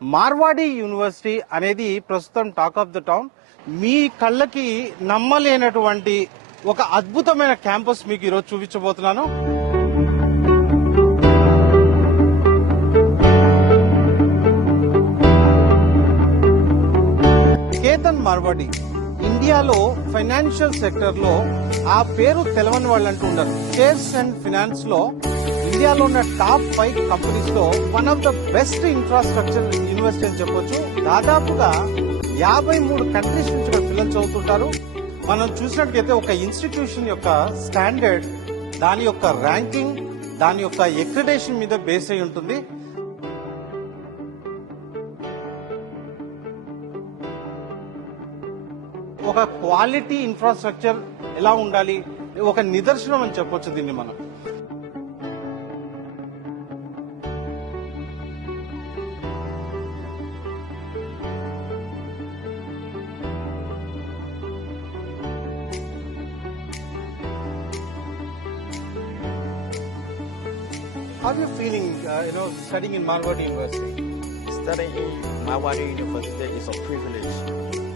మార్వాడి యూనివర్సిటీ అనేది ప్రస్తుతం talk of the town. మీ కళ్ళకి నమ్మలేనటువంటి ఒక అద్భుతమైన క్యాంపస్ మీకు ఈరోజు చూపించబోతున్నాను. కేతన్ మార్వాడి ఇండియాలో ఫైనాన్షియల్ సెక్టర్ లో ఆ పేరు తెలవని వాళ్ళు అంటూ ఉండరు. షేర్స్ అండ్ ఫినాన్స్ లో ఇండియాలో ఉన్న టాప్ 5 కంపెనీస్ లో one of the best infrastructure university అని చెప్పొచ్చు. దాదాపుగా 53 కంట్రీస్ నుంచి ఇక్కడ పిల్లలు చదువుతుంటారు. మనం చూసినట్లయితే ఒక ఇన్స్టిట్యూషన్ యొక్క స్టాండర్డ్, దాని యొక్క ర్యాంకింగ్, దాని యొక్క అక్రిడేషన్ మీద బేస్ అయి ఉంటుంది. ఒక క్వాలిటీ ఇన్ఫ్రాస్ట్రక్చర్ ఎలా ఉండాలి, ఒక నిదర్శనం అని చెప్పొచ్చు దీన్ని మనం. How are you feeling, studying in Marwadi University? Studying in Marwadi University is a privilege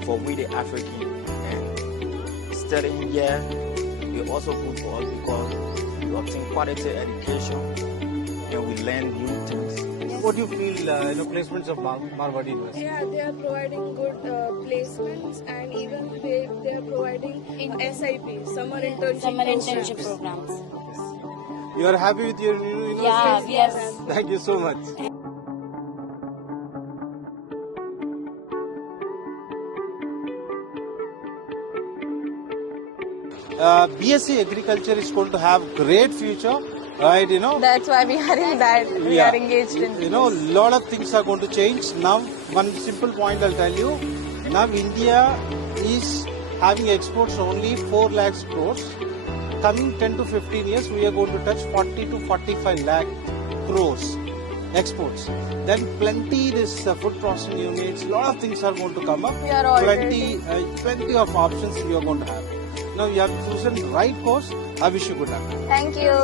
for we the African, and studying here is also good for us because we obtain quality education and we learn new things. What do you feel, placements of Marwadi University? Yeah, they are providing good placements, and even they are providing SIP, summer internship programs. You are happy with your university? Yeah, yes. Thank you so much. BSc Agriculture is going to have great future, right? That's why we are in that. We are engaged in. Lot of things are going to change. Now, one simple point I'll tell you. Now, India is having exports only 4 lakhs crores. Coming 10 to 15 years, we are going to touch 40 to 45 lakh crores exports. Then plenty this food processing units, lot of things are going to come up. We are already. Plenty of options we are going to have. Now you have chosen the right course. I wish you good luck. Thank you.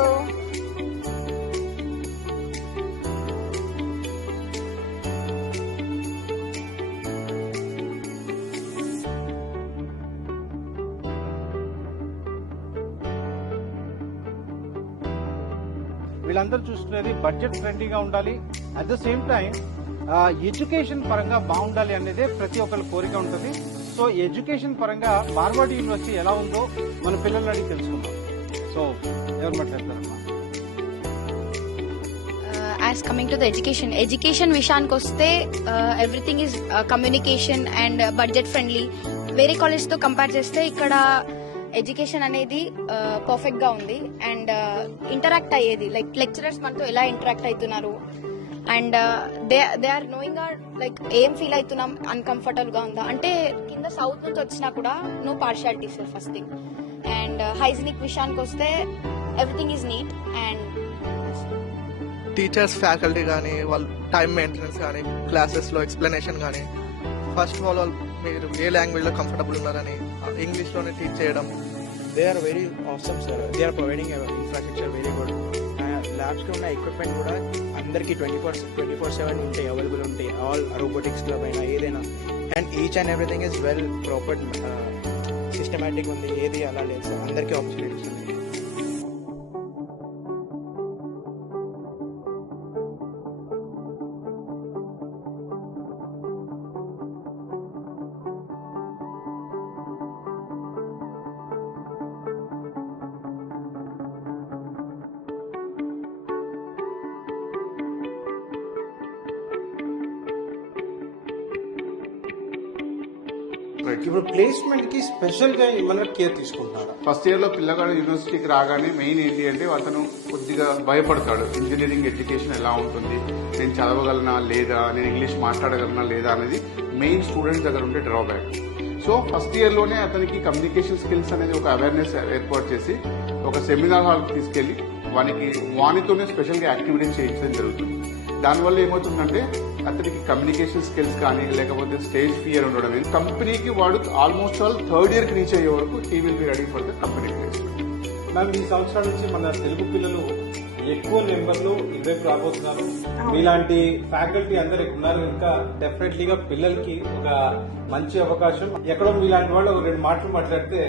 వీళ్ళందరూ చూస్తున్నది బడ్జెట్ ఫ్రెండ్లీగా ఉండాలి, at the same time education పరంగా బాగుండాలి అనేదే ప్రతి ఒక్కరి కోరిక ఉంటుంది. సో ఎడ్యుకేషన్ పరంగా మార్వాడి యూనివర్సిటీ ఎలా ఉందో మన పిల్లల్ని అడిగి తెలుసుకుందాం. సో ఎవరు మాట్లాడతారమ్మా? As coming to the education విషయానికి వస్తే everything is communication and budget friendly. వేరే కాలేజ్ తో కంపేర్ చేస్తే ఇక్కడ ఎడ్యుకేషన్ అనేది పర్ఫెక్ట్ గా ఉంది. అండ్ ఇంటరాక్ట్ అయ్యేది, లైక్ లెక్చరర్స్ మనతో ఎలా ఇంటరాక్ట్ అవుతున్నారు, and they are knowing like ఏం ఫీల్ అవుతున్నాం, అన్కంఫర్టబుల్ గా ఉందా అంటే. కింద సౌత్ నుంచి వచ్చినా కూడా no partiality sir first thing. And hygienic విషయానికి వస్తే everything is neat. And teachers, faculty కానీ వాళ్ళ టైం మెయింటెనెన్స్ కానీ, క్లాసెస్లో ఎక్స్ప్లెనేషన్ కానీ, ఫస్ట్ ఆఫ్ ఆల్ మీరు ఏ లాంగ్వేజ్లో కంఫర్టబుల్ ఉన్నారని ఇంగ్లీష్లోనే టీచ్ చేయడం. They are very awesome, sir. They are providing infrastructure very good. Labs లో ఉన్న ఎక్విప్మెంట్ కూడా అందరికి 24/7 ఉంటాయి, అవైలబుల్ ఉంటాయి. ఆల్ రోబోటిక్స్ క్లబ్ అయినా ఏదైనా, and each and everything is well proper systematic ఉంది. ఏది అలా లేదు సార్, అందరికీ ఆపర్చునిటీస్ ఉన్నాయి. ఇప్పుడు ప్లేస్మెంట్ కి స్పెషల్ గా ఏమైనా కేర్ తీసుకుంటున్నారా? ఫస్ట్ ఇయర్ లో పిల్లగాడు యూనివర్సిటీకి రాగానే మెయిన్ ఏంటి అంటే అతను కొద్దిగా భయపడతాడు. ఇంజనీరింగ్ ఎడ్యుకేషన్ ఎలా ఉంటుంది, నేను చదవగలనా లేదా, నేను ఇంగ్లీష్ మాట్లాడగలనా లేదా అనేది మెయిన్ స్టూడెంట్స్ దగ్గర ఉండే డ్రాబ్యాక్. సో ఫస్ట్ ఇయర్ లోనే అతనికి కమ్యూనికేషన్ స్కిల్స్ అనేది ఒక అవేర్నెస్ ఏర్పాటు చేసి ఒక సెమినార్ హాల్ తీసుకెళ్లి వానితోనే స్పెషల్ గా యాక్టివిటీస్ చేయించడం జరుగుతుంది. దానివల్ల ఏమవుతుందంటే అతనికి కమ్యూనికేషన్ స్కిల్స్ కానీ లేకపోతే స్టేజ్ ఫియర్ ఉండడం, కంపెనీకి వాడు ఆల్మోస్ట్ ఆల్ థర్డ్ ఇయర్ కి రీచ్ అయ్యే వరకు he will be ready for the company placement. Ma'am, ఈ సంవత్సరాల నుంచి మన తెలుగు పిల్లలు ఎక్కువ నెంబర్లు ఇటువైపు రాబోతున్నారు. మీలాంటి ఫ్యాకల్టీ అందరు ఇక్కడ ఉన్నారు కనుక డెఫినెట్లీగా పిల్లలకి ఒక మంచి అవకాశం. ఎక్కడో మీలాంటి వాళ్ళు ఒక 2 మాటలు మాట్లాడితే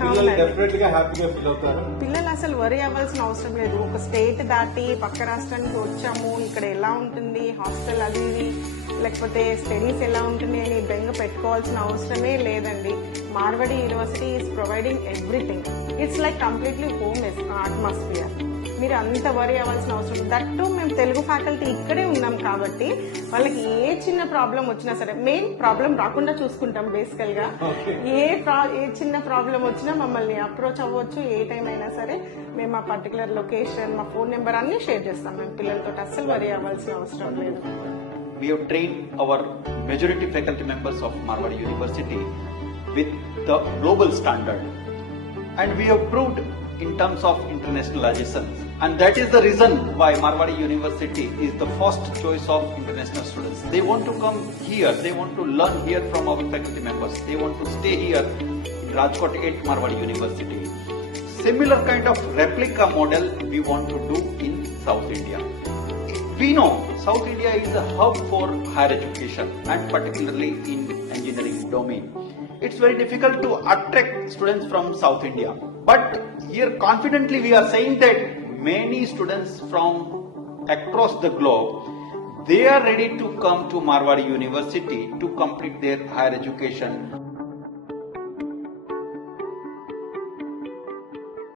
పిల్లలు డెఫినెట్లీగా హ్యాపీగా ఫీల్ అవుతారు. పిల్లలు అసలు వరి అవ్వాల్సిన అవసరం లేదు. ఒక స్టేట్ దాటి పక్క రాష్ట్రానికి వచ్చాము, ఇక్కడ ఎలా ఉంటుంది హాస్టల్ అది ఇది, లేకపోతే స్టడీస్ ఎలా ఉంటుంది అని బెంగ పెట్టుకోవాల్సిన అవసరమే లేదండి. Marwadi university is providing everything. It's like completely home atmosphere. మీరు అంత వరి అవ్వాల్సిన అవసరం. దట్టు మేము తెలుగు ఫ్యాకల్టీ ఇక్కడే ఉన్నాం కాబట్టి వాళ్ళకి ఏ చిన్న ప్రాబ్లం వచ్చినా సరే, మెయిన్ ప్రాబ్లం రాకుండా చూసుకుంటాం బేసికల్ గా. ఏ చిన్న ప్రాబ్లం వచ్చినా మమ్మల్ని అప్రోచ్ అవ్వచ్చు ఏ టైం అయినా సరే. మేము ఆ పర్టికులర్ లొకేషన్, మా ఫోన్ నెంబర్ అన్ని షేర్ చేస్తాం. మేము పిల్లలతో అస్సలు వరి అవ్వాల్సిన అవసరం లేదు. We have trained our majority faculty members of Marwadi University with the global standard, and we have proved in terms of internationalization, and that is the reason why Marwadi University is the first choice of international students. They want to come here, they want to learn here from our faculty members, they want to stay here in Rajkot at Marwadi University. Similar kind of replica model we want to do in South India. We know South India is a hub for higher education, and particularly in engineering domain. It's very difficult to attract students from South India. But here confidently we are saying that many students from across the globe, they are ready to come to Marwadi University to complete their higher education